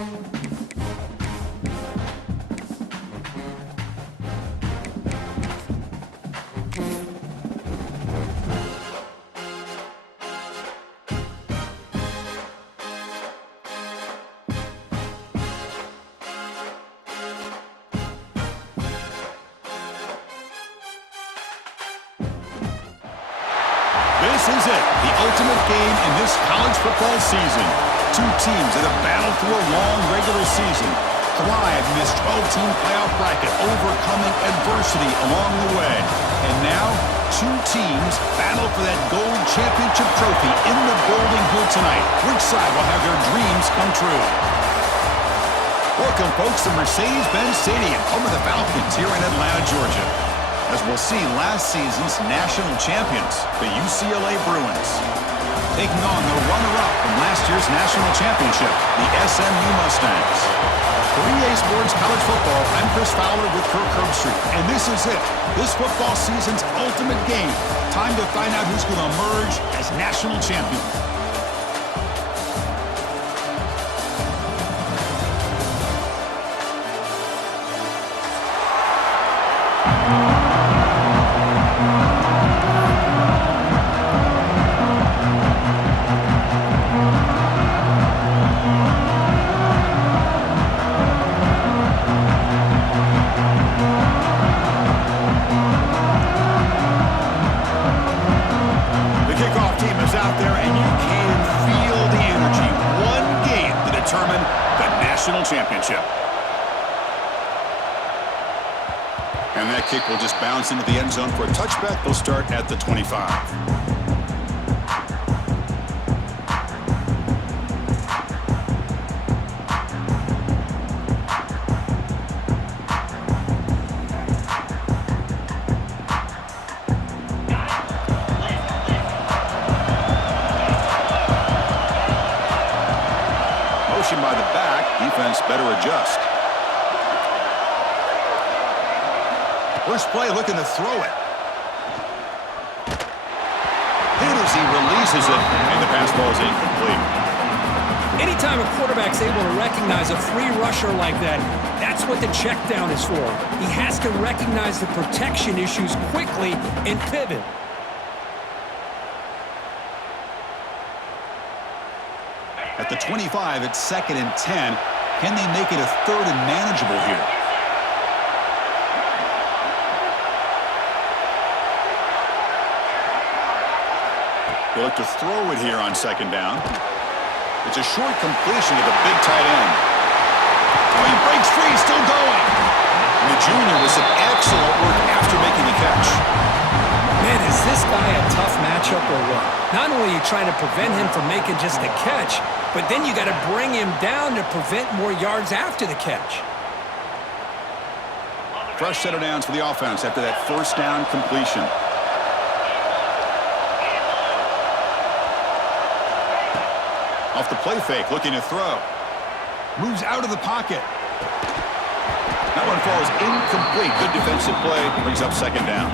This is it, the ultimate game in this college football season. Two teams that have battled through a long regular season, thrive in this 12-team playoff bracket, overcoming adversity along the way. And now, two teams battle for that gold championship trophy in the building here tonight. Which side will have their dreams come true? Welcome, folks, to Mercedes-Benz Stadium, home of the Falcons here in Atlanta, Georgia. As we'll see last season's national champions, the UCLA Bruins, taking on the runner-up from last year's national championship, the SMU Mustangs. For EA Sports College Football, I'm Chris Fowler with Kirk Herbstreit, and this is it, this football season's ultimate game. Time to find out who's going to emerge as national champion. Championship. And that kick will just bounce into the end zone for a touchback. They'll start at the 25. By the back, defense better adjust. First play looking to throw it. Hit as he releases it, and the pass ball is incomplete. Anytime a quarterback's able to recognize a free rusher like that, that's what the check down is for. He has to recognize the protection issues quickly and pivot. At the 25, it's 2nd and 10. Can they make it a 3rd and manageable here? They look to throw it here on 2nd down. It's a short completion to the big tight end. Oh, he breaks free, still going. And the junior with some excellent work after making the catch. Man, is this guy a tough matchup or what? Not only are you trying to prevent him from making just a catch, but then you got to bring him down to prevent more yards after the catch. Fresh set of downs for the offense after that 1st down completion. Off the play fake, looking to throw. Moves out of the pocket. That one falls incomplete. Good defensive play. Brings up 2nd down.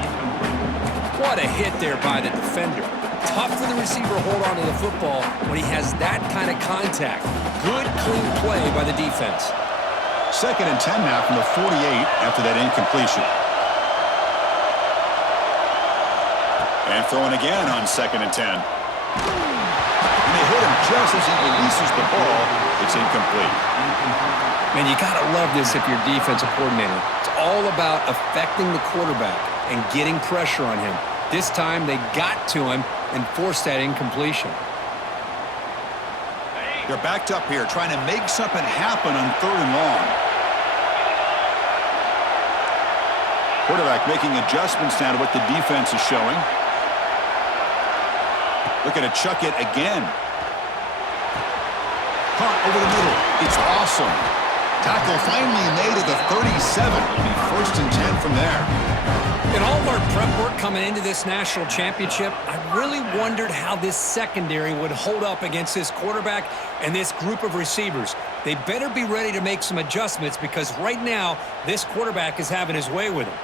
What a hit there by the defender. Tough for the receiver to hold on to the football when he has that kind of contact. Good, clean play by the defense. 2nd and 10 now from the 48 after that incompletion. And throwing again on 2nd and 10. And they hit him just as he releases the ball. It's incomplete. Man, you got to love this if you're defensive coordinator. It's all about affecting the quarterback and getting pressure on him. This time they got to him and forced that incompletion. They're backed up here trying to make something happen on 3rd and long. Quarterback making adjustments now to what the defense is showing. Looking to chuck it again. Caught over the middle. It's awesome. Tackle finally made at the 37. It'll be 1st and 10 from there. In all of our prep work coming into this national championship, I really wondered how this secondary would hold up against this quarterback and this group of receivers. They better be ready to make some adjustments because right now, this quarterback is having his way with him.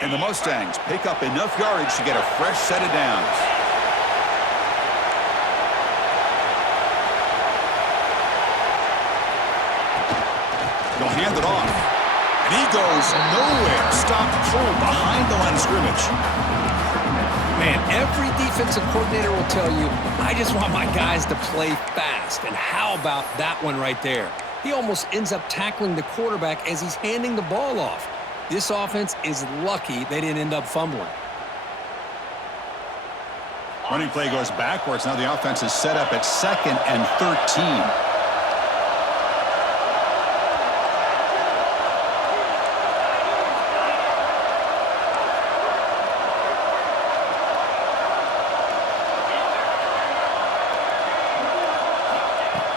And the Mustangs pick up enough yardage to get a fresh set of downs. handed off. And he goes nowhere. Stopped cold behind the line of scrimmage. Man, every defensive coordinator will tell you, I just want my guys to play fast. And how about that one right there? He almost ends up tackling the quarterback as he's handing the ball off. This offense is lucky they didn't end up fumbling. Running play goes backwards. Now the offense is set up at 2nd and 13.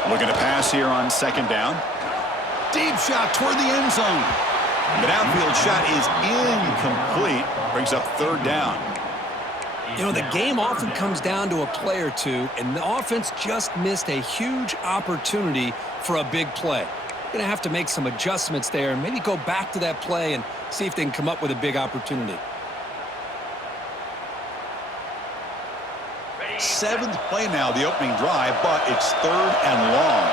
Looking to pass here on 2nd down. Deep shot toward the end zone. The downfield shot is incomplete. Brings up 3rd down. You know, the game often comes down to a play or two, and the offense just missed a huge opportunity for a big play. Going to have to make some adjustments there and maybe go back to that play and see if they can come up with a big opportunity. 7th play now, the opening drive, but it's 3rd and long.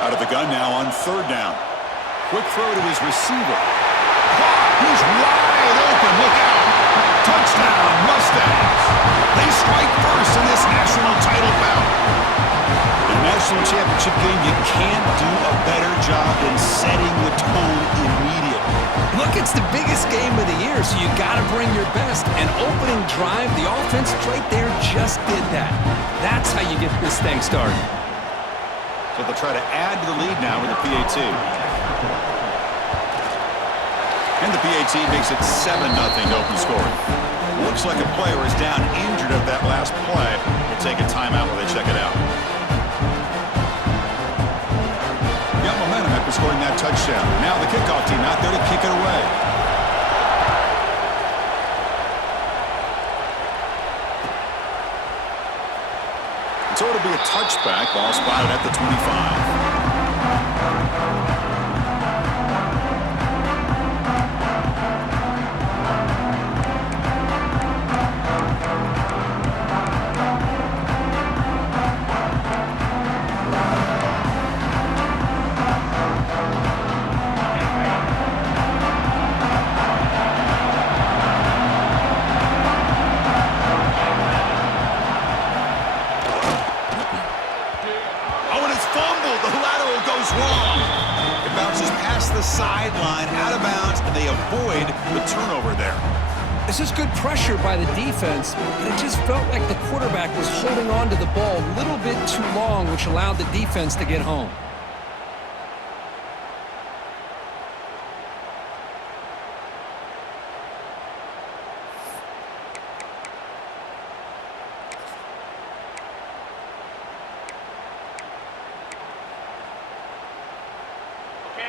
Out of the gun now on 3rd down. Quick throw to his receiver. He's wide open. Look out. Touchdown, Mustangs. They strike first in this national title bout. In a national championship game, you can't do a better job than setting the tone immediately. Look, it's the biggest game of the year, so you got to bring your best. An opening drive, the offense right there just did that. That's how you get this thing started. So they'll try to add to the lead now with the PAT. And the PAT makes it 7-0 open scoring. Looks like a player is down injured at that last play. We'll take a timeout while they check it out. Got momentum after scoring that touchdown. Now the kickoff team out there to kick it away. So it'll be a touchback. Ball spotted at the 25. Sideline, out of bounds, and they avoid the turnover there. This is good pressure by the defense, but it just felt like the quarterback was holding on to the ball a little bit too long, which allowed the defense to get home.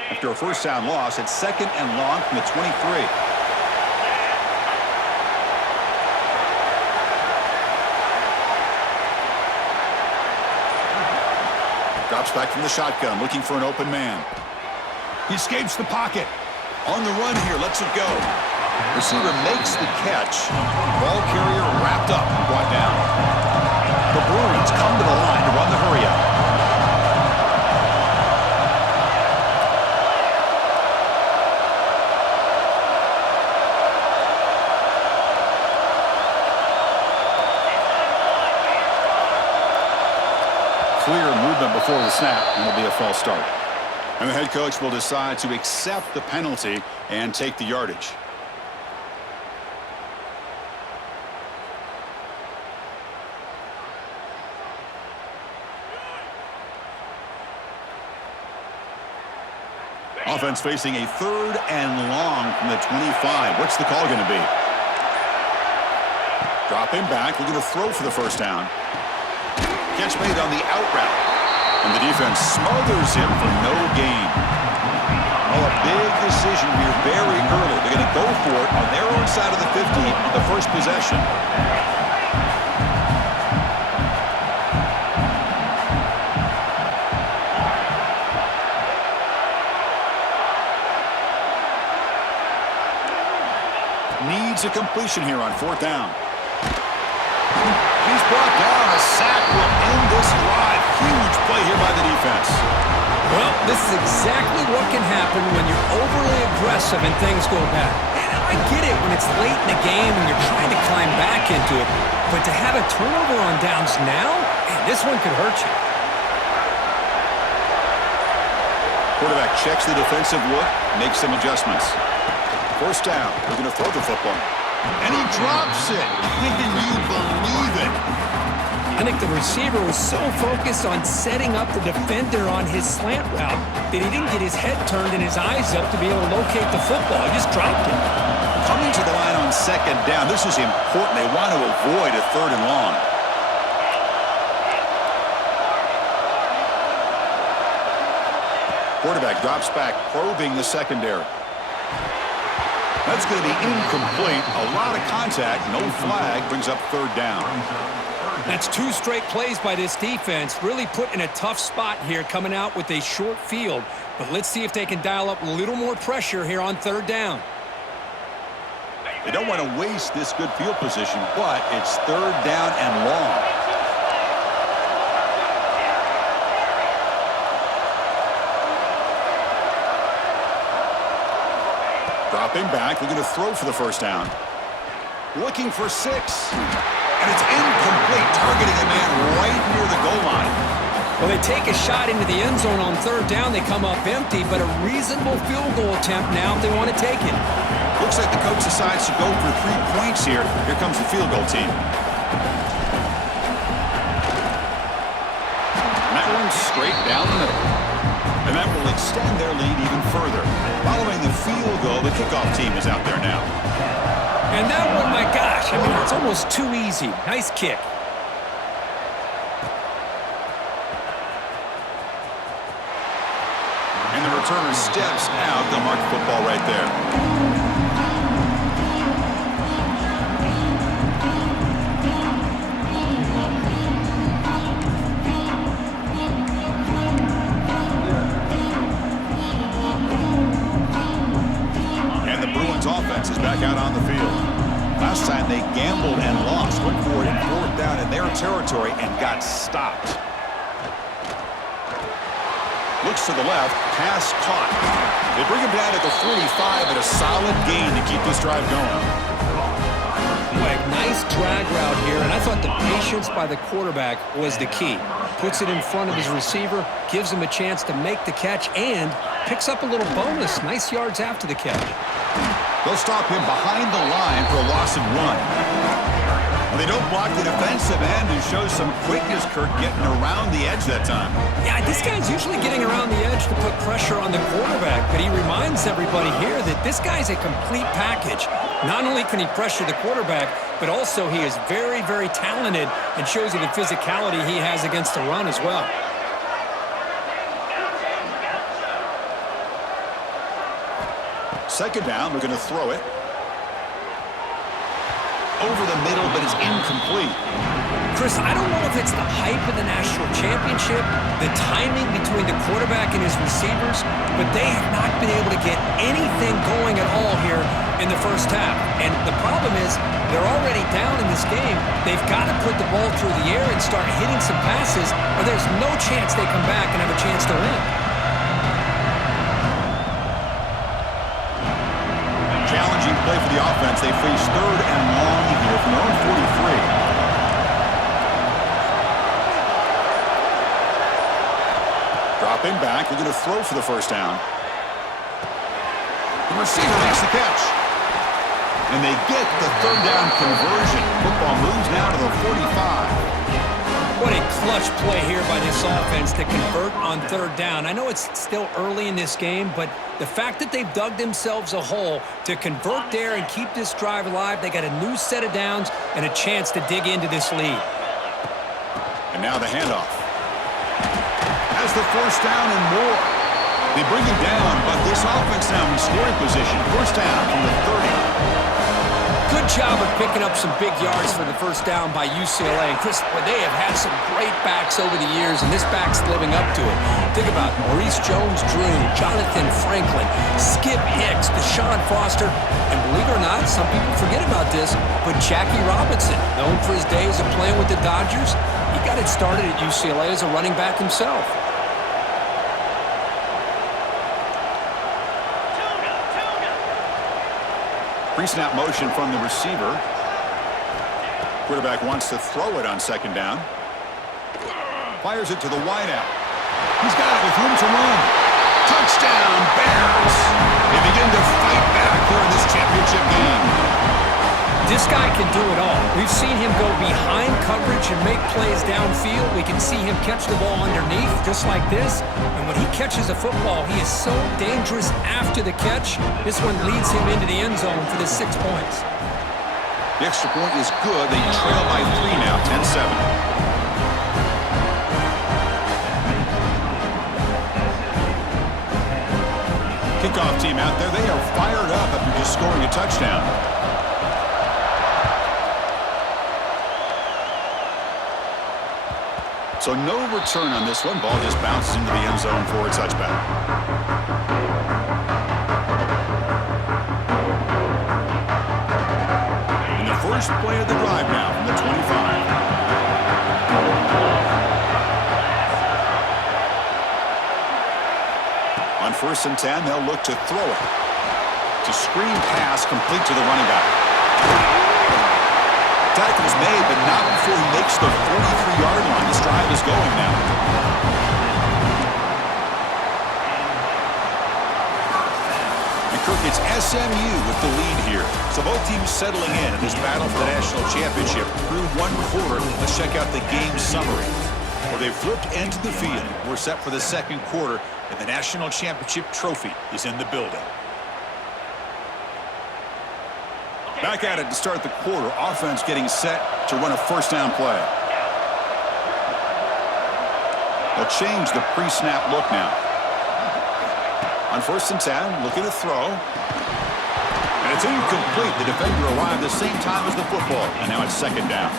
After a first down loss, it's 2nd and long from the 23. Drops back from the shotgun, looking for an open man. He escapes the pocket. On the run here, lets it go. Receiver makes the catch. Ball carrier wrapped up and brought down. The Bruins come to the line to run the hurry up. Clear movement before the snap, and it'll be a false start. And the head coach will decide to accept the penalty and take the yardage. Offense facing a 3rd and long from the 25. What's the call going to be? Dropping back, looking to throw for the first down. Catch made on the out route. And the defense smothers him for no gain. Oh, a big decision here very early. They're going to go for it on their own side of the 50 on the first possession. Needs a completion here on 4th down. He's brought down. A sack will end this drive. Huge play here by the defense. exactly what can happen when you're overly aggressive and things go bad. And I get it when it's late in the game and you're trying to climb back into it, but to have a turnover on downs now, man, this one could hurt you. Quarterback checks the defensive look, makes some adjustments. First down, we're going to throw the football. And he drops it. Can you believe it? I think the receiver was so focused on setting up the defender on his slant route that he didn't get his head turned and his eyes up to be able to locate the football. He just dropped it. Coming to the line on second down, this is important. They want to avoid a third and long. Quarterback drops back, probing the secondary. That's going to be incomplete. A lot of contact, no flag, brings up third down. That's 2 straight plays by this defense, really put in a tough spot here coming out with a short field. But let's see if they can dial up a little more pressure here on third down. They don't want to waste this good field position, but it's third down and long. Dropping back, they're going to throw for the first down. Looking for 6. And it's incomplete, targeting a man right near the goal line. Well, they take a shot into the end zone on third down. They come up empty, but a reasonable field goal attempt now if they want to take it. Looks like the coach decides to go for 3 points here. Here comes the field goal team. And that one's straight down the middle. And that will extend their lead even further. Following the field goal, the kickoff team is out there now. And that one, my gosh, I mean, it's almost too easy. Nice kick. And the returner steps out. They'll mark football right there. Offense is back out on the field. Last time they gambled and lost, went for it in fourth down in their territory and got stopped. Looks to the left, pass caught. They bring him down at the 45, but a solid gain to keep this drive going. Nice drag route here, and I thought the patience by the quarterback was the key. Puts it in front of his receiver, gives him a chance to make the catch, and picks up a little bonus. Nice yards after the catch. They'll stop him behind the line for a loss of 1. Well, they don't block the defensive end and show some quickness, Kirk, getting around the edge that time. Yeah, this guy's usually getting around the edge to put pressure on the quarterback, but he reminds everybody here that this guy's a complete package. Not only can he pressure the quarterback, but also he is very, very talented and shows you the physicality he has against the run as well. Second down, we're going to throw it. Over the middle, but it's incomplete. Chris, I don't know if it's the hype of the national championship, the timing between the quarterback and his receivers, but they have not been able to get anything going at all here in the first half. And the problem is they're already down in this game. They've got to put the ball through the air and start hitting some passes, or there's no chance they come back and have a chance to win. Challenging play for the offense. They face third and long here from their own 43. Dropping back. They're going to throw for the first down. The receiver makes the catch. And they get the third down conversion. Football moves now to the 45. What a clutch play here by this offense to convert on third down. I know it's still early in this game, but the fact that they've dug themselves a hole to convert there and keep this drive alive, they got a new set of downs and a chance to dig into this lead. And now the handoff. Has the first down and more. They bring him down, but this offense now in scoring position. First down from the 30. Good job of picking up some big yards for the first down by UCLA. And Chris, they have had some great backs over the years, and this back's living up to it. Think about Maurice Jones-Drew, Jonathan Franklin, Skip Hicks, Deshaun Foster, and believe it or not, some people forget about this, but Jackie Robinson, known for his days of playing with the Dodgers, he got it started at UCLA as a running back himself. Pre-snap motion from the receiver. Quarterback wants to throw it on second down. Fires it to the wideout. He's got it with room to run. Touchdown, Bears! They begin to fight back here in this championship game. This guy can do it all. We've seen him go behind coverage and make plays downfield. We can see him catch the ball underneath, just like this. And when he catches a football, he is so dangerous after the catch. This one leads him into the end zone for the 6 points. The extra point is good. They trail by 3 now, 10-7. Kickoff team out there. They are fired up after just scoring a touchdown. So no return on this one. Ball just bounces into the end zone for a touchback. And the first play of the drive now from the 25. On 1st and 10, they'll look to throw it. To screen pass complete to the running back. Tackle's made, but not before he makes the 43-yard line. This drive is going now. And Kirk, it's SMU with the lead here. So both teams settling in this battle for the national championship. Through 1 quarter, let's check out the game summary. Well, they've flipped into the field. We're set for the 2nd quarter, and the national championship trophy is in the building. Back at it to start the quarter. Offense getting set to run a 1st down play. They'll change the pre-snap look now. On 1st and 10, looking to throw. And it's incomplete. The defender arrived the same time as the football, and now it's 2nd down.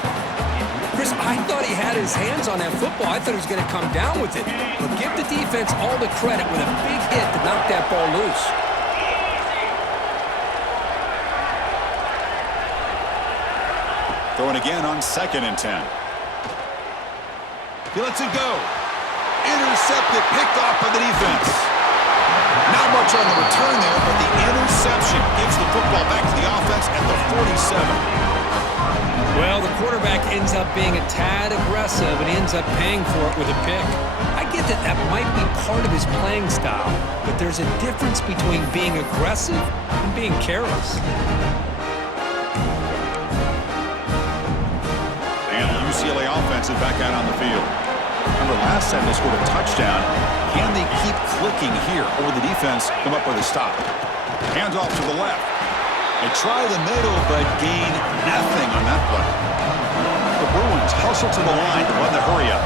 Chris, I thought he had his hands on that football. I thought he was going to come down with it. But give the defense all the credit with a big hit to knock that ball loose. Throwing again on 2nd and 10. He lets it go. Intercepted, picked off by the defense. Not much on the return there, but the interception gives the football back to the offense at the 47. Well, the quarterback ends up being a tad aggressive, and he ends up paying for it with a pick. I get that that might be part of his playing style, but there's a difference between being aggressive and being careless. And the UCLA offense is back out on the field. Remember, last time they scored a touchdown. Can they keep clicking here, or will the defense come up with a stop? Hands off to the left. They try the middle, but gain nothing on that play. The Bruins hustle to the line to run the hurry up.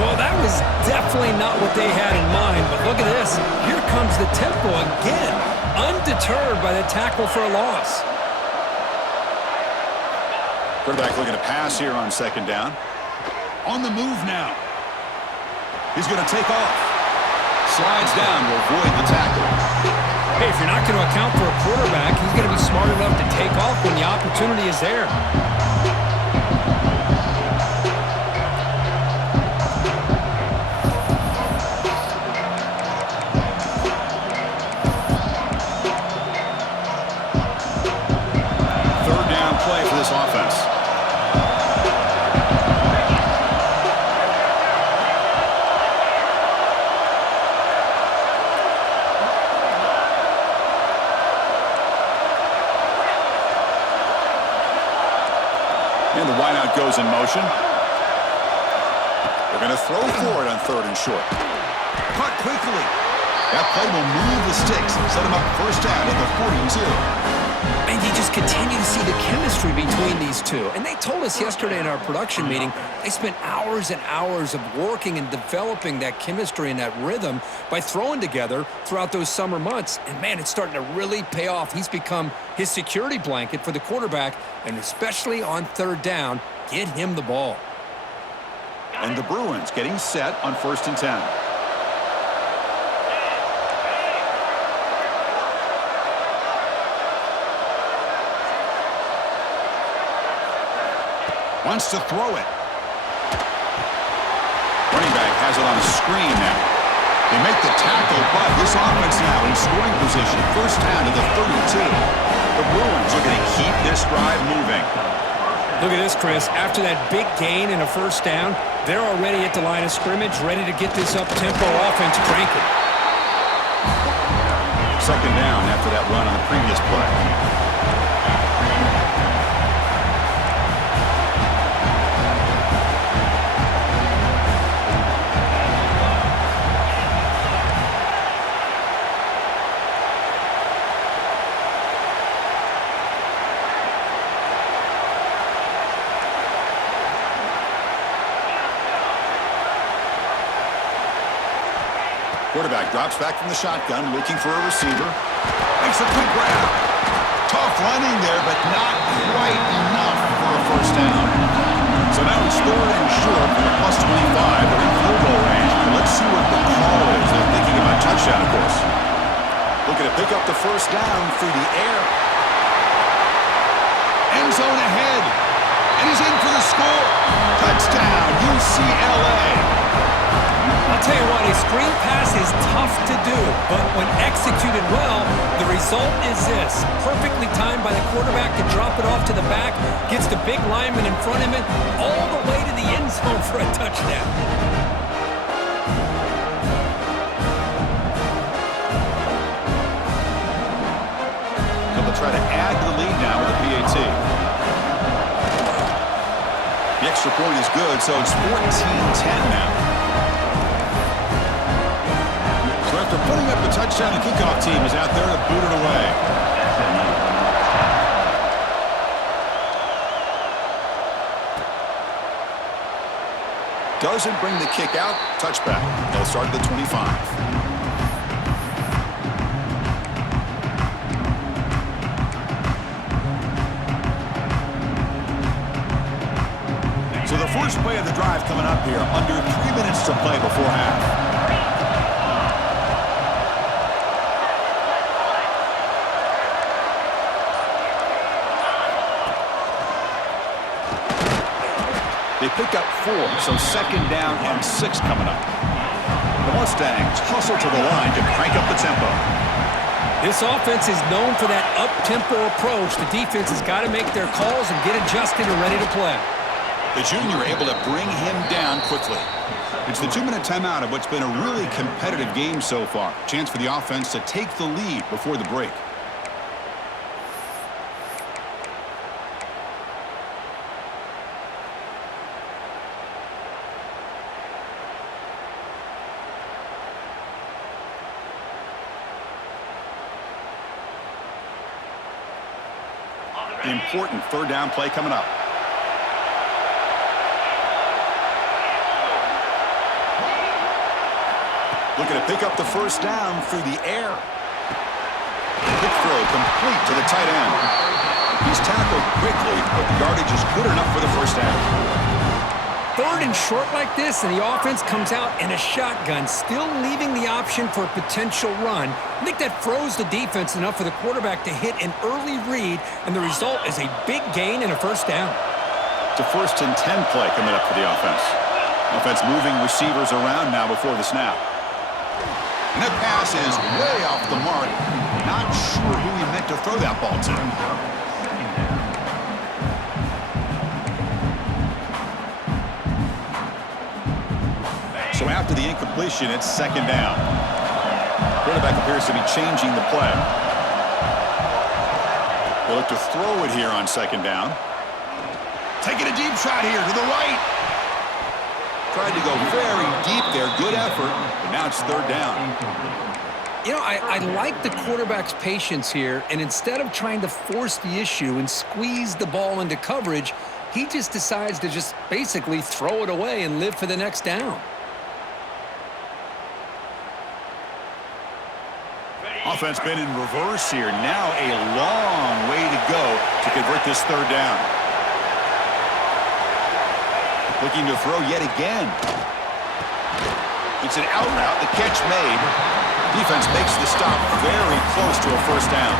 Well, that was definitely not what they had in mind, but look at this. Here comes the tempo again, undeterred by the tackle for a loss. Quarterback looking to pass here on 2nd down. On the move now. He's going to take off. Slides down to avoid the tackle. Hey, if you're not going to account for a quarterback, he's going to be smart enough to take off when the opportunity is there. Third down play for this offense. And the wideout goes in motion. They're going to throw for it on 3rd and short. Caught quickly. That play will move the sticks and set them up 1st down at the 42. And you just continue to see the chemistry between these two. And they told us yesterday in our production meeting, they spent hours and hours of working and developing that chemistry and that rhythm by throwing together throughout those summer months. And, man, it's starting to really pay off. He's become his security blanket for the quarterback, and especially on 3rd down, get him the ball. And the Bruins getting set on 1st and 10. Wants to throw it. Running back has it on a screen now. They make the tackle, but this offense now in scoring position. 1st down to the 32. The Bruins looking to keep this drive moving. Look at this, Chris. After that big gain and a first down, they're already at the line of scrimmage, ready to get this up-tempo offense cranking. Second down after that run on the previous play. Quarterback drops back from the shotgun, looking for a receiver. Makes a quick grab. Tough running there, but not quite enough for a first down. So now it's third and short from the plus 25. They're in field goal range. But let's see what the call is. They're thinking about touchdown, of course. Looking to pick up the first down through the air. End zone ahead. And he's in for the score. Touchdown, UCLA. I'll tell you what, a screen pass is tough to do, but when executed well, the result is this. Perfectly timed by the quarterback to drop it off to the back, gets the big lineman in front of him, all the way to the end zone for a touchdown. They'll try to add to the lead now with a PAT. The extra point is good, so it's 14-10 now. After putting up the touchdown, the kickoff team is out there to boot it away. Doesn't bring the kick out. Touchback. They'll start at the 25. So the first play of the drive coming up here. Under 3 minutes to play before half. They pick up 4, so second down and 6 coming up. The Mustangs hustle to the line to crank up the tempo. This offense is known for that up-tempo approach. The defense has got to make their calls and get adjusted and ready to play. The junior able to bring him down quickly. It's the 2-minute timeout of what's been a really competitive game so far. Chance for the offense to take the lead before the break. The important third down play coming up. Looking to pick up the first down through the air. Quick throw complete to the tight end. He's tackled quickly, but the yardage is good enough for the first down. Third and short like this, and the offense comes out in a shotgun, still leaving the option for a potential run. I think that froze the defense enough for the quarterback to hit an early read, and the result is a big gain and a first down. It's a 1st and 10 play coming up for the offense. Offense moving receivers around now before the snap. And that pass is way off the mark. Not sure who he meant to throw that ball to. So after the incompletion, it's second down. Quarterback appears to be changing the play. They look to throw it here on second down. Taking a deep shot here to the right. Tried to go very deep there. Good effort, but now it's third down. You know, I like the quarterback's patience here, and instead of trying to force the issue and squeeze the ball into coverage, he just decides to just basically throw it away and live for the next down. Offense been in reverse here. Now a long way to go to convert this third down. Looking to throw yet again. It's an out route. The catch made. Defense makes the stop very close to a first down.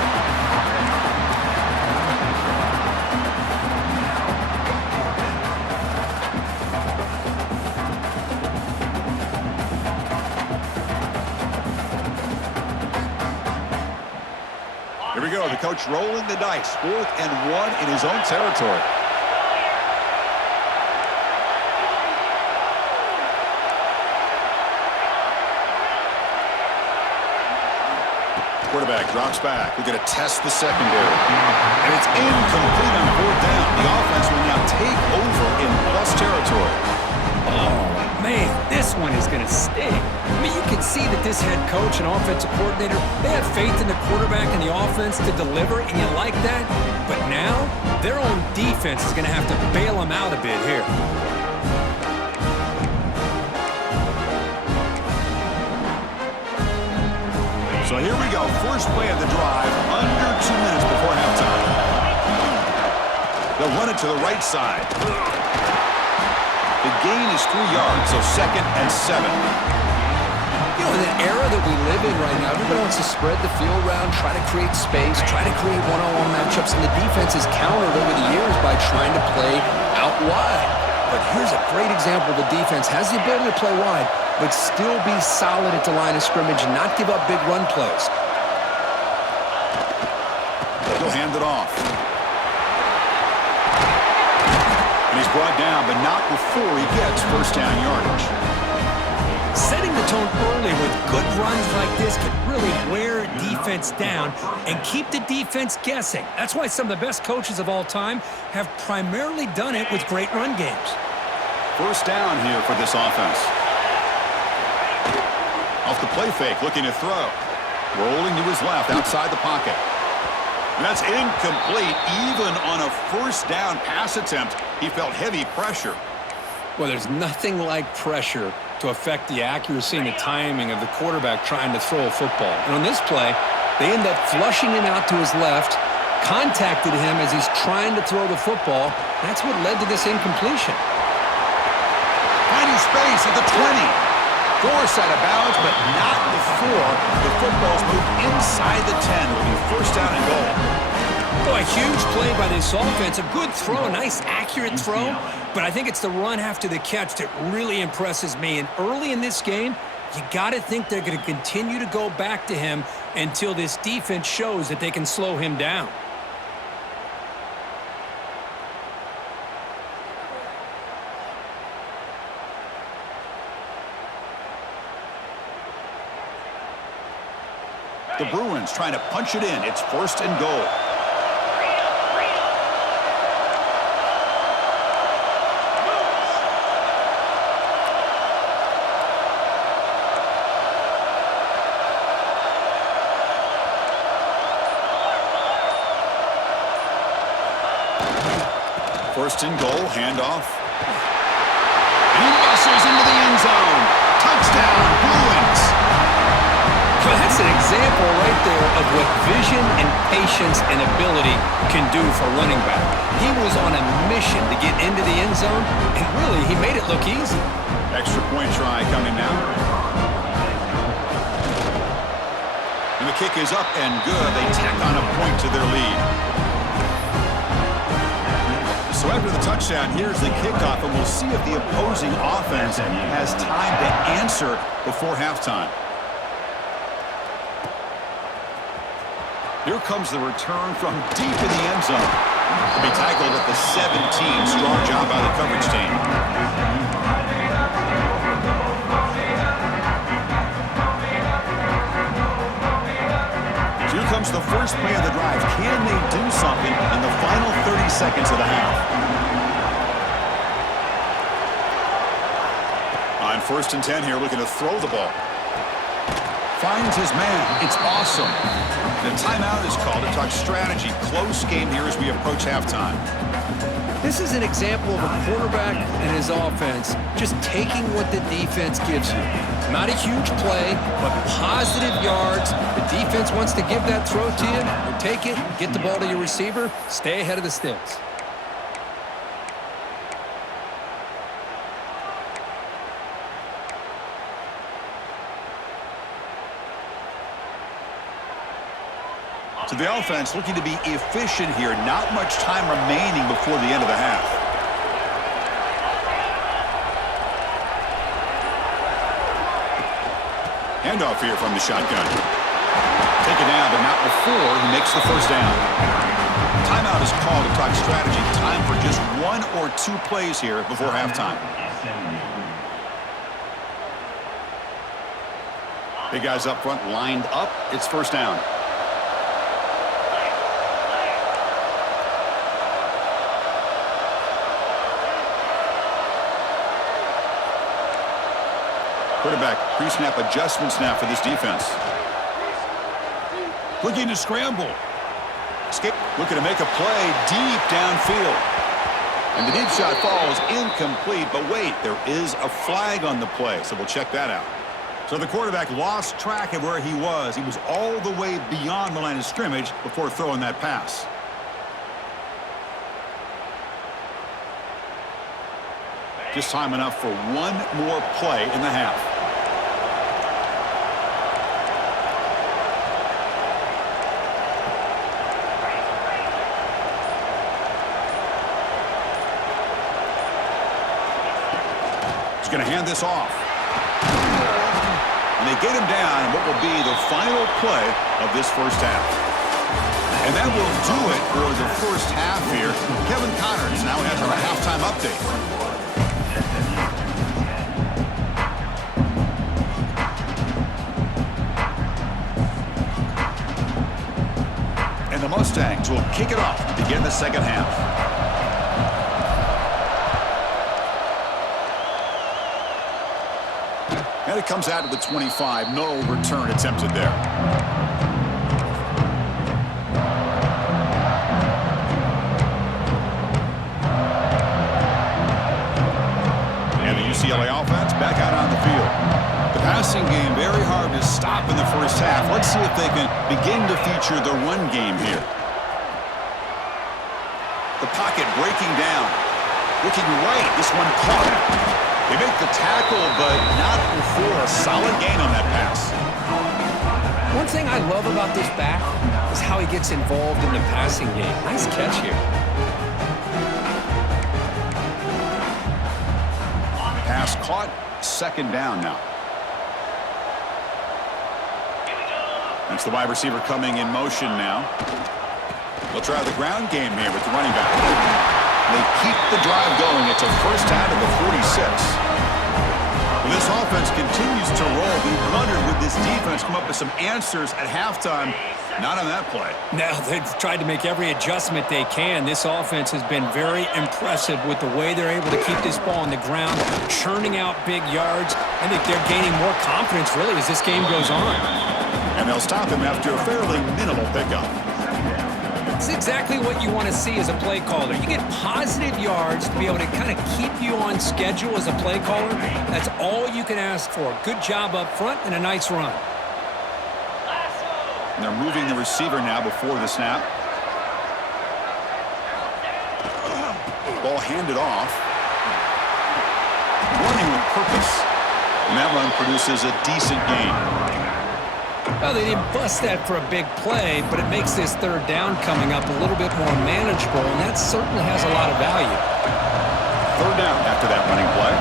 Here we go. The coach rolling the dice. 4th and 1 in his own territory. Quarterback drops back. We're going to test the secondary. And it's incomplete on 4th down. The offense will now take over in plus territory. Oh, man, this one is going to sting. I mean, you can see that this head coach and offensive coordinator, they have faith in the quarterback and the offense to deliver, and you like that. But now, their own defense is going to have to bail them out a bit here. So here we go. First play of the drive, under 2 minutes before halftime. They'll run it to the right side. The gain is 3 yards, so 2nd and 7. You know, in the era that we live in right now, everybody wants to spread the field around, try to create space, try to create one-on-one matchups, and the defense has countered over the years by trying to play out wide. But here's a great example. The defense has the ability to play wide, but still be solid at the line of scrimmage and not give up big run plays. He'll hand it off. And he's brought down, but not before he gets first down yardage. Setting the tone early with good runs like this can really wear defense down and keep the defense guessing. That's why some of the best coaches of all time have primarily done it with great run games. First down here for this offense. Off the play fake, looking to throw. Rolling to his left, outside the pocket. And that's incomplete. Even on a first down pass attempt, he felt heavy pressure. Well, there's nothing like pressure to affect the accuracy and the timing of the quarterback trying to throw a football. And on this play, they end up flushing him out to his left, contacted him as he's trying to throw the football. That's what led to this incompletion. Finding space at the 20. Force out of bounds, but not before the football's moved inside the 10. It'll be first down and goal. Oh, a huge play by this offense. A good throw, a nice, accurate throw. But I think it's the run after the catch that really impresses me. And early in this game, you got to think they're going to continue to go back to him until this defense shows that they can slow him down. The Bruins trying to punch it in. It's first and goal. First and goal, handoff. And he muscles into the end zone. Touchdown, Bruins. Well, that's an example right there of what vision and patience and ability can do for running back. He was on a mission to get into the end zone, and really, he made it look easy. Extra point try coming now. And the kick is up and good. They tack on a point to their lead. So after the touchdown, here's the kickoff, and we'll see if the opposing offense has time to answer before halftime. Here comes the return from deep in the end zone. He'll be tackled at the 17. Strong job by the coverage team. Here comes the first play of the drive. Can they do something in the final 30 seconds of the half? On first and 10 here, looking to throw the ball. Finds his man. It's awesome. The timeout is called to talk strategy. Close game here as we approach halftime. This is an example of a quarterback and his offense just taking what the defense gives you. Not a huge play, but positive yards. The defense wants to give that throw to you. You take it, get the ball to your receiver, stay ahead of the sticks. So the offense looking to be efficient here. Not much time remaining before the end of the half. Handoff here from the shotgun. take it down, but not before he makes the first down. Timeout is called to talk strategy. Time for just 1 or 2 plays here before halftime. Big guys up front lined up. It's first down. Quarterback pre-snap adjustments now for this defense. Looking to scramble. Looking to make a play deep downfield. And the deep shot falls incomplete, but wait, there is a flag on the play, so we'll check that out. So the quarterback lost track of where he was. He was all the way beyond the line of scrimmage before throwing that pass. Just time enough for one more play in the half. He's going to hand this off. And they get him down in what will be the final play of this first half. And that will do it for the first half here. Kevin Connors now has our halftime update. And the Mustangs will kick it off to begin the second half. And it comes out to the 25. No return attempted there. And the UCLA offense back out on the field. The passing game very hard to stop in the first half. Let's see if they can begin to feature the run game here. The pocket breaking down. Looking right. This one caught. They make the tackle, but not before a solid gain on that pass. One thing I love about this back is how he gets involved in the passing game. Nice catch here. Pass caught, second down now. That's the wide receiver coming in motion now. They'll try the ground game here with the running back. They keep the drive going. It's a first down at the 46. Well, this offense continues to roll. We wondered, would this defense come up with some answers at halftime? Not on that play. Now, they've tried to make every adjustment they can. This offense has been very impressive with the way they're able to keep this ball on the ground, churning out big yards. I think they're gaining more confidence, really, as this game goes on. And they'll stop him after a fairly minimal pickup. It's exactly what you want to see as a play caller. You get positive yards to be able to kind of keep you on schedule as a play caller. That's all you can ask for. Good job up front and a nice run. And they're moving the receiver now before the snap. Ball handed off. Running with purpose. And that run produces a decent gain. Well, they didn't bust that for a big play, but it makes this third down coming up a little bit more manageable, and that certainly has a lot of value. Third down after that running play.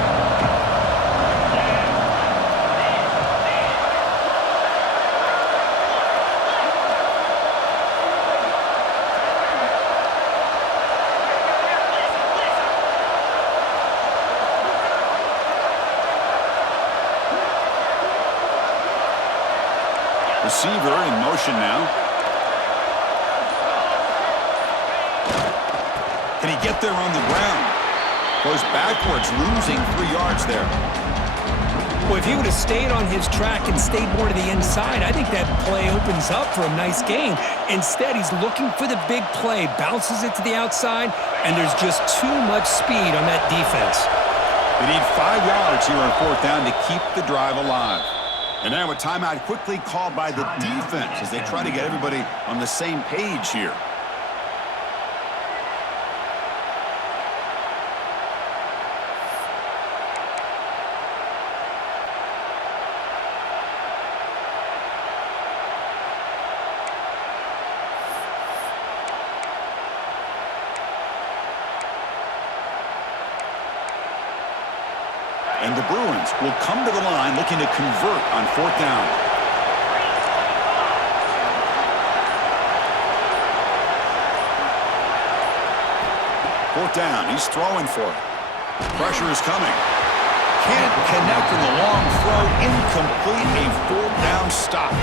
Receiver in motion now. Can he get there on the ground? Goes backwards, losing 3 yards there. Well, if he would have stayed on his track and stayed more to the inside, I think that play opens up for a nice gain. Instead, he's looking for the big play, bounces it to the outside, and there's just too much speed on that defense. They need 5 yards here on fourth down to keep the drive alive. And now a timeout quickly called by the defense as they try to get everybody on the same page here. And the Bruins will come to the line looking to convert on fourth down. fourth down. He's throwing for it. Pressure is coming. Can't connect in the long throw. Incomplete. A fourth down stop.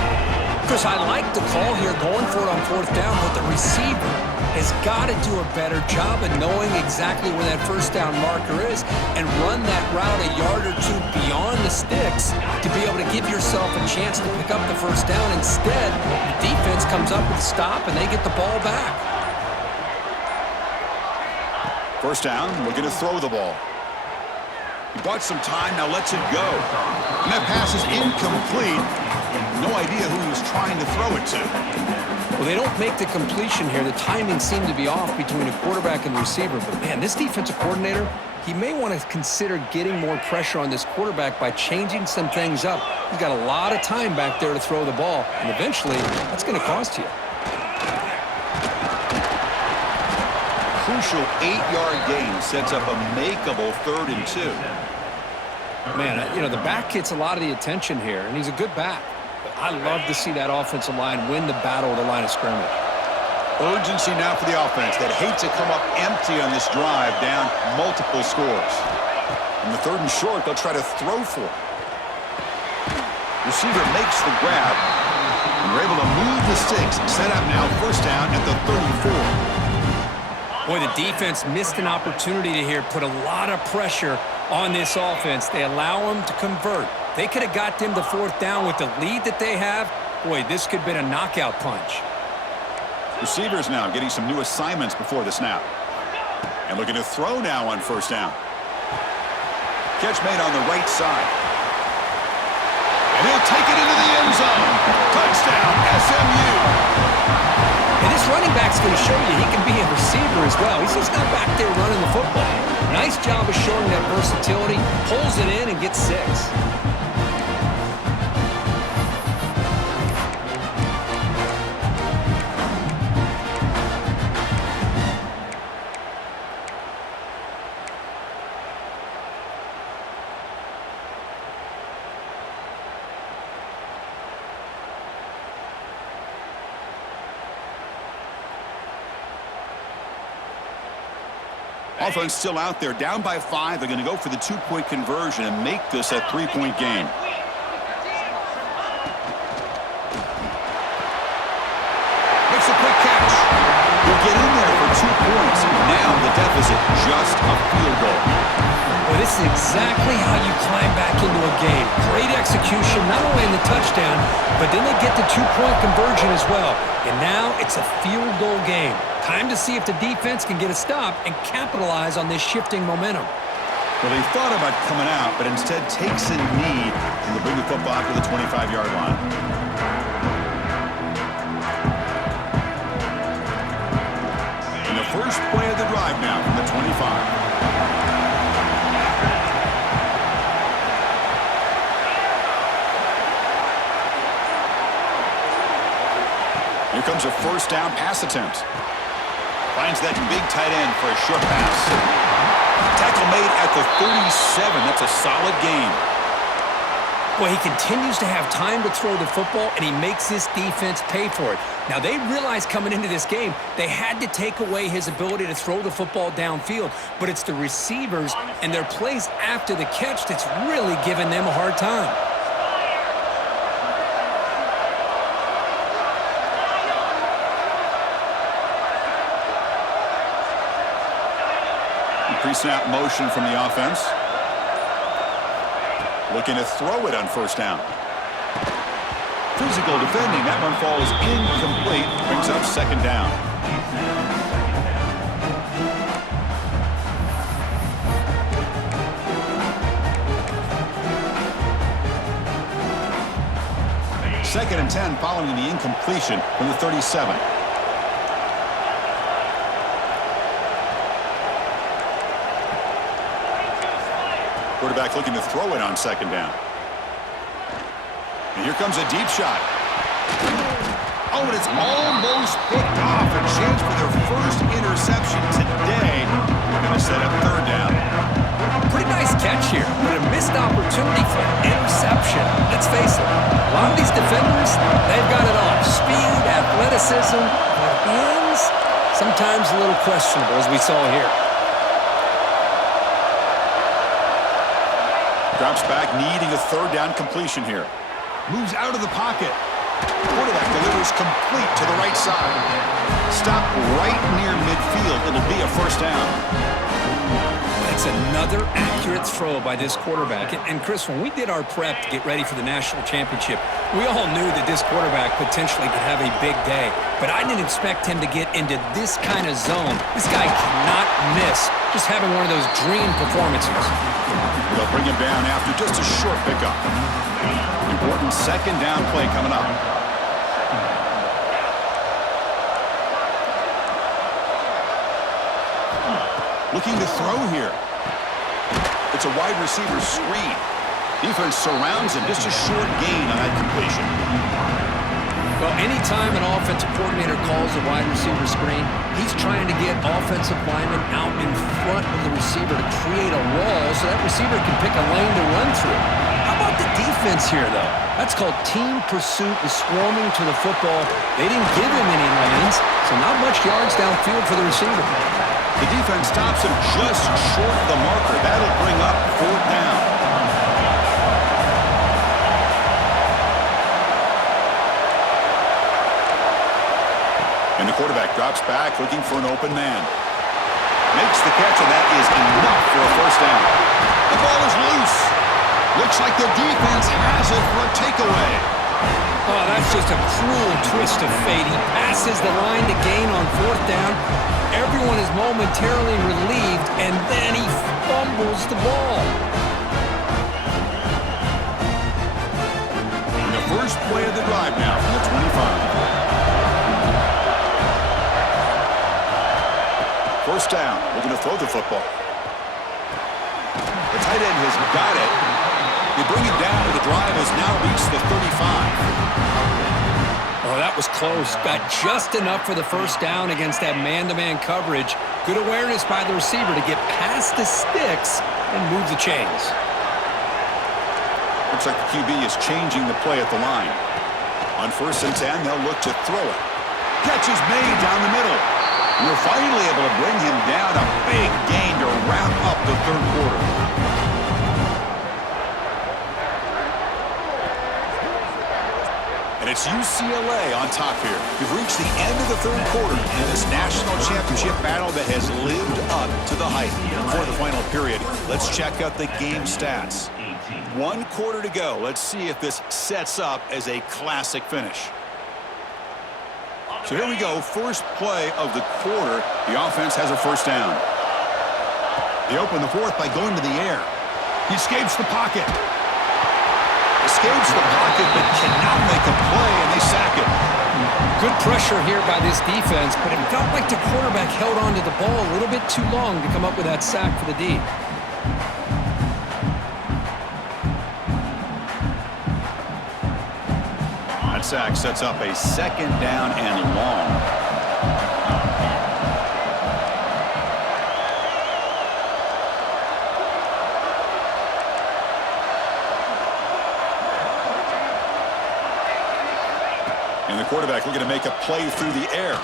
Chris, I like the call here going for it on fourth down, but the receiver has got to do a better job of knowing exactly where that first down marker is and run that route a yard or two beyond the sticks to be able to give yourself a chance to pick up the first down. Instead, the defense comes up with a stop and they get the ball back. First down, looking to throw the ball. He bought some time, now lets it go. And that pass is incomplete. No idea who he was trying to throw it to. Well, they don't make the completion here. The timing seemed to be off between a quarterback and the receiver. But, man, this defensive coordinator, he may want to consider getting more pressure on this quarterback by changing some things up. He's got a lot of time back there to throw the ball, and eventually that's going to cost you. Crucial 8-yard gain sets up a makeable 3rd and 2. Man, the back gets a lot of the attention here, and he's a good back. But I love to see that offensive line win the battle at the line of scrimmage. Urgency now for the offense that hates to come up empty on this drive, down multiple scores. In the 3rd and short, they'll try to throw for it. Receiver makes the grab, and we're able to move the sticks. Set up now, first down at the 34. Boy, the defense missed an opportunity to here put a lot of pressure on this offense. They allow them to convert. They could have got them to fourth down with the lead that they have. Boy, this could have been a knockout punch. Receivers now getting some new assignments before the snap. And looking to throw now on first down. Catch made on the right side. And he'll take it into the end zone. Touchdown, SMU. And this running back's going to show you he can be a receiver as well. He's just not back there running the football. Nice job of showing that versatility. Pulls it in and gets 6. Offense still out there, down by 5. They're going to go for the 2-point conversion and make this a 3-point game. Makes a quick catch. He'll get in there for 2 points. Now the deficit just a field goal. Well, this is exactly how you climb back into a game. Great execution, not only in the touchdown, but then they get the 2-point conversion as well. And now it's a field goal game. Time to see if the defense can get a stop and capitalize on this shifting momentum. Well, he thought about coming out, but instead takes a knee and will bring the football to the 25-yard line. And the first play of the drive now from the 25. Here comes a first down pass attempt. Finds that big tight end for a short pass. Tackle made at the 37. That's a solid gain. Well, he continues to have time to throw the football, and he makes this defense pay for it. Now, they realized coming into this game they had to take away his ability to throw the football downfield, but it's the receivers and their plays after the catch that's really giving them a hard time. Pre-snap motion from the offense. Looking to throw it on first down. Physical defending. That one falls incomplete. Brings up second down. Second and 10 following the incompletion from the 37. Quarterback looking to throw it on second down. And here comes a deep shot. Oh, and it's almost picked off. A chance for their first interception today. They're going to set up third down. Pretty nice catch here, but a missed opportunity for an interception. Let's face it, a lot of these defenders, they've got it all. Speed, athleticism, but hands, sometimes a little questionable, as we saw here. drops back, needing a third down completion here. Moves out of the pocket. Quarterback delivers complete to the right side. Stop right near midfield. It'll be a first down. That's another accurate throw by this quarterback. And Chris, when we did our prep to get ready for the national championship, we all knew that this quarterback potentially could have a big day. But I didn't expect him to get into this kind of zone. This guy cannot miss. Just having one of those dream performances. They'll bring him down after just a short pickup. Important second down play coming up. Looking to throw here. It's a wide receiver screen. Defense surrounds him. Just a short gain on that completion. Well, anytime an offensive coordinator calls a wide receiver screen, he's trying to get offensive linemen out in front of the receiver to create a wall so that receiver can pick a lane to run through. How about the defense here, though? That's called team pursuit and swarming to the football. They didn't give him any lanes, so not much yards downfield for the receiver. The defense stops him just short of the marker. That'll bring up fourth down. And the quarterback drops back, looking for an open man. Makes the catch, and that is enough for a first down. The ball is loose. Looks like the defense has it for a takeaway. Oh, that's just a cruel twist of fate. He passes the line to gain on fourth down. Everyone is momentarily relieved, and then he fumbles the ball. And the first play of the drive now from the 25. First down, looking to throw the football. The tight end has got it. They bring it down, but the drive has now reached the 35. Oh, that was close. Got just enough for the first down against that man-to-man coverage. Good awareness by the receiver to get past the sticks and move the chains. Looks like the QB is changing the play at the line. On 1st and 10, they'll look to throw it. Catch is made down the middle. We're finally able to bring him down. A big gain to wrap up the third quarter. And it's UCLA on top here. We've reached the end of the third quarter in this national championship battle that has lived up to the hype. For the final period, let's check out the game stats. 1 quarter to go. Let's see if this sets up as a classic finish. So here we go, first play of the quarter. The offense has a first down. They open the fourth by going to the air. He escapes the pocket. Escapes the pocket, but cannot make a play, and they sack him. Good pressure here by this defense, but it felt like the quarterback held on to the ball a little bit too long to come up with that sack for the D. Sack sets up a second down and long. And the quarterback looking to make a play through the air.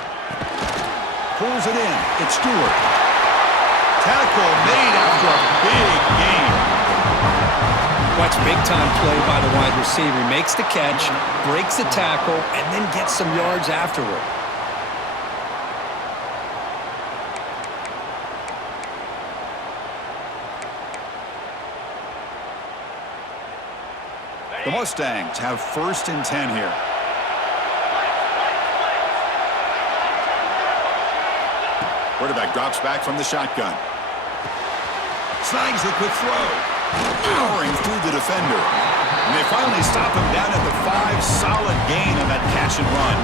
Pulls it in. It's Stewart. Tackle made after a big gain. Watch big-time play by the wide receiver. He makes the catch, breaks the tackle, and then gets some yards afterward. The Mustangs have 1st and 10 here. Quarterback drops back from the shotgun. Snags the quick throw. Powering through the defender. And they finally stop him down at the 5. Solid gain on that catch and run.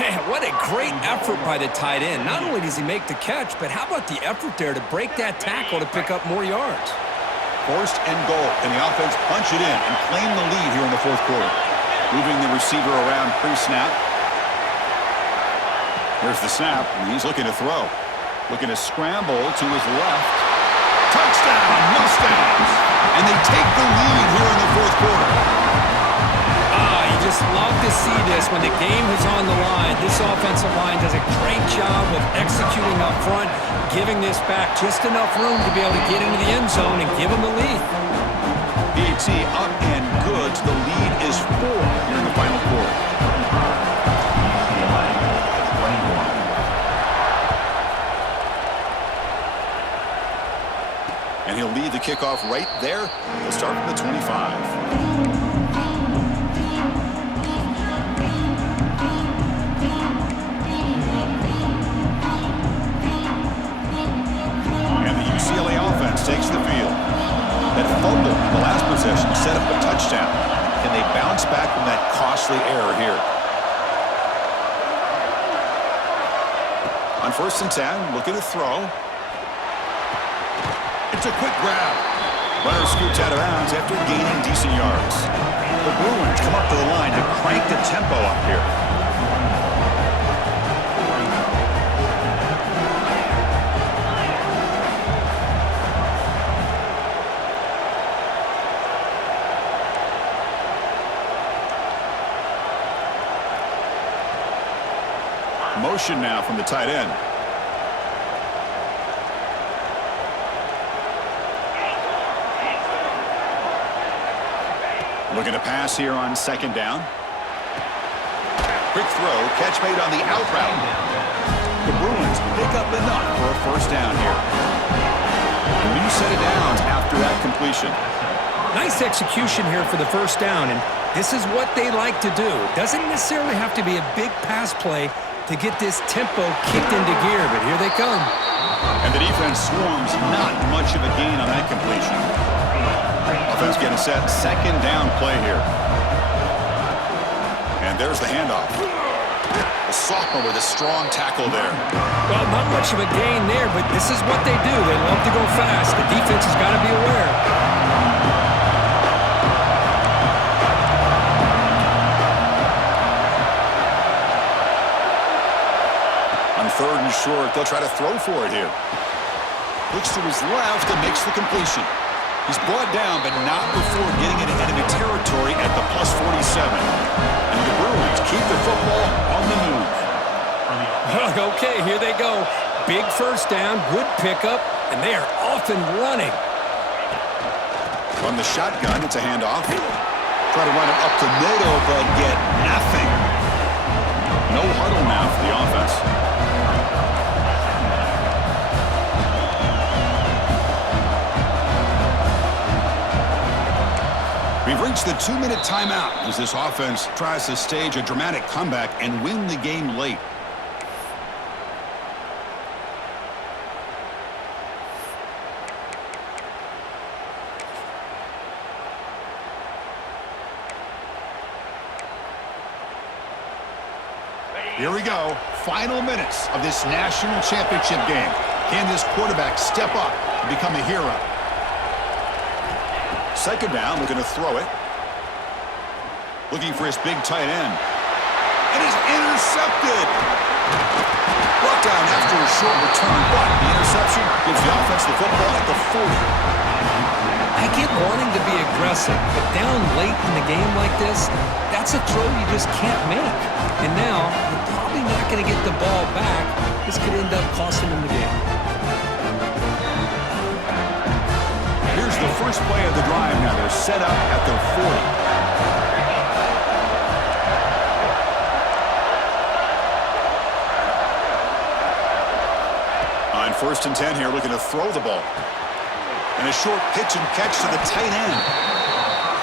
Man, what a great effort by the tight end. Not only does he make the catch, but how about the effort there to break that tackle to pick up more yards? 1st and goal. And the offense punch it in and claim the lead here in the fourth quarter. Moving the receiver around pre-snap. Here's the snap, and he's looking to throw. Looking to scramble to his left. Touchdown, Mustangs! And they take the lead here in the fourth quarter. He just just love to see this when the game is on the line. This offensive line does a great job of executing up front, giving this back just enough room to be able to get into the end zone and give them the lead. PAT up and good. The lead is 4 here in the final quarter. And he'll lead the kickoff right there. He'll start from the 25. UCLA offense takes the field. That fumble in the last possession set up a touchdown. Can they bounce back from that costly error here? On 1st and 10, looking to throw. It's a quick grab. Runner scoots out of bounds after gaining decent yards. The Bruins come up to the line to crank the tempo up here. Motion now from the tight end. Looking to pass here on 2nd down. Quick throw, catch made on the out route. The Bruins pick up enough for a 1st down here. A new set of downs after that completion. Nice execution here for the 1st down, and this is what they like to do. It doesn't necessarily have to be a big pass play to get this tempo kicked into gear, but here they come. And the defense swarms, not much of a gain on that completion. Offense getting set, 2nd down play here. And there's the handoff. The sophomore with a strong tackle there. Well, not much of a gain there, but this is what they do. They love to go fast. The defense has got to be aware. On 3rd and short, they'll try to throw for it here. Looks to his left and makes the completion. He's brought down, but not before getting into enemy territory at the +47. And the Bruins keep the football on the move. Okay, here they go. Big 1st down, good pickup, and they are off and running. From the shotgun, it's a handoff. Try to run it up to middle, but get nothing. No huddle now for the offense. We've reached the 2-minute timeout as this offense tries to stage a dramatic comeback and win the game late. Here we go. Final minutes of this national championship game. Can this quarterback step up and become a hero? 2nd down, looking to throw it. Looking for his big tight end. It is intercepted. Brought down after a short return, but the interception gives the offense the football at the 40. I get wanting to be aggressive, but down late in the game like this, that's a throw you just can't make. And now, you're probably not going to get the ball back. This could end up costing them the game. Here's the first play of the drive now. They're set up at their 40. On 1st and 10 here, looking to throw the ball. And a short pitch and catch to the tight end.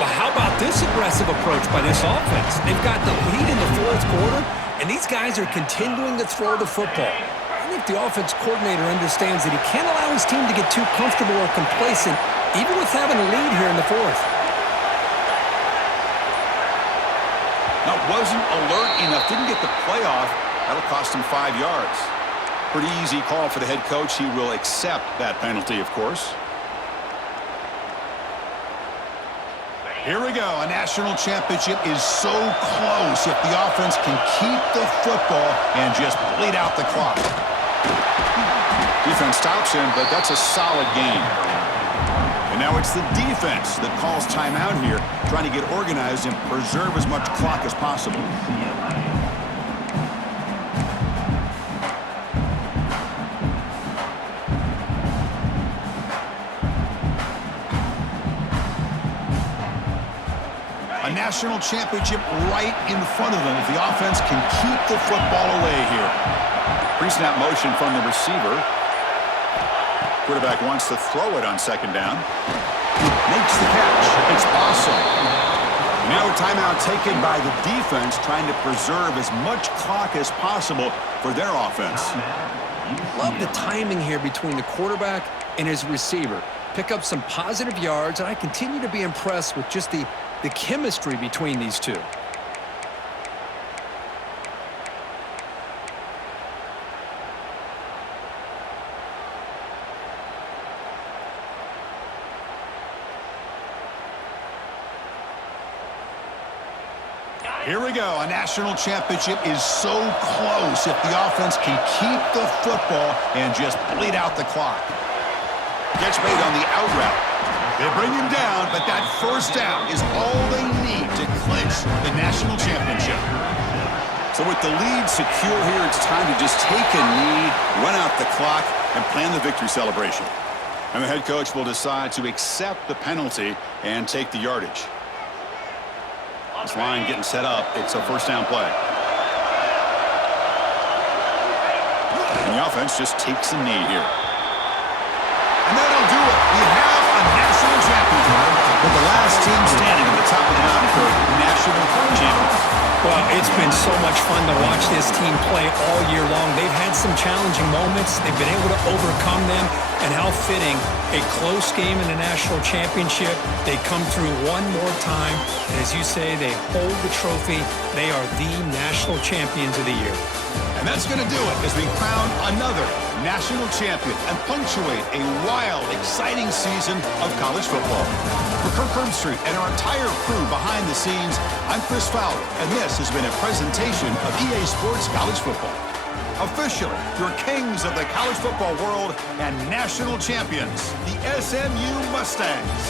But how about this aggressive approach by this offense? They've got the lead in the 4th quarter, and these guys are continuing to throw the football. I think the offense coordinator understands that he can't allow his team to get too comfortable or complacent, even with having a lead here in the 4th. Now, wasn't alert enough, didn't get the play off. That'll cost him 5 yards. Pretty easy call for the head coach. He will accept that penalty, of course. Here we go. A national championship is so close if the offense can keep the football and just bleed out the clock. Defense stops him, but that's a solid game. And now it's the defense that calls timeout here, trying to get organized and preserve as much clock as possible. A national championship right in front of them if the offense can keep the football away here. Pre-snap motion from the receiver. Quarterback wants to throw it on second down. Makes the catch. It's awesome. Now a timeout taken by the defense, trying to preserve as much clock as possible for their offense. Love the timing here between the quarterback and his receiver. Pick up some positive yards, and I continue to be impressed with just the chemistry between these two. Here we go. A national championship is so close if the offense can keep the football and just bleed out the clock. Catch made on the out route. They bring him down, but that first down is all they need to clinch the national championship. So with the lead secure here, it's time to just take a knee, run out the clock, and plan the victory celebration. And the head coach will decide to accept the penalty and take the yardage. This line getting set up. It's a first down play. And the offense just takes a knee here. And that'll do it. We have a national champion with the last team standing at the top of the mountain for national champions. Well, it's been so much fun to watch this team play all year long. They've had some challenging moments. They've been able to overcome them. And how fitting, a close game in the national championship. They come through one more time. And as you say, they hold the trophy. They are the national champions of the year. And that's going to do it as we crown another national champion and punctuate a wild, exciting season of college football. For Kirk Herbstreit and our entire crew behind the scenes, I'm Chris Fowler, and this has been a presentation of EA Sports College Football. Officially, your kings of the college football world and national champions, the SMU Mustangs.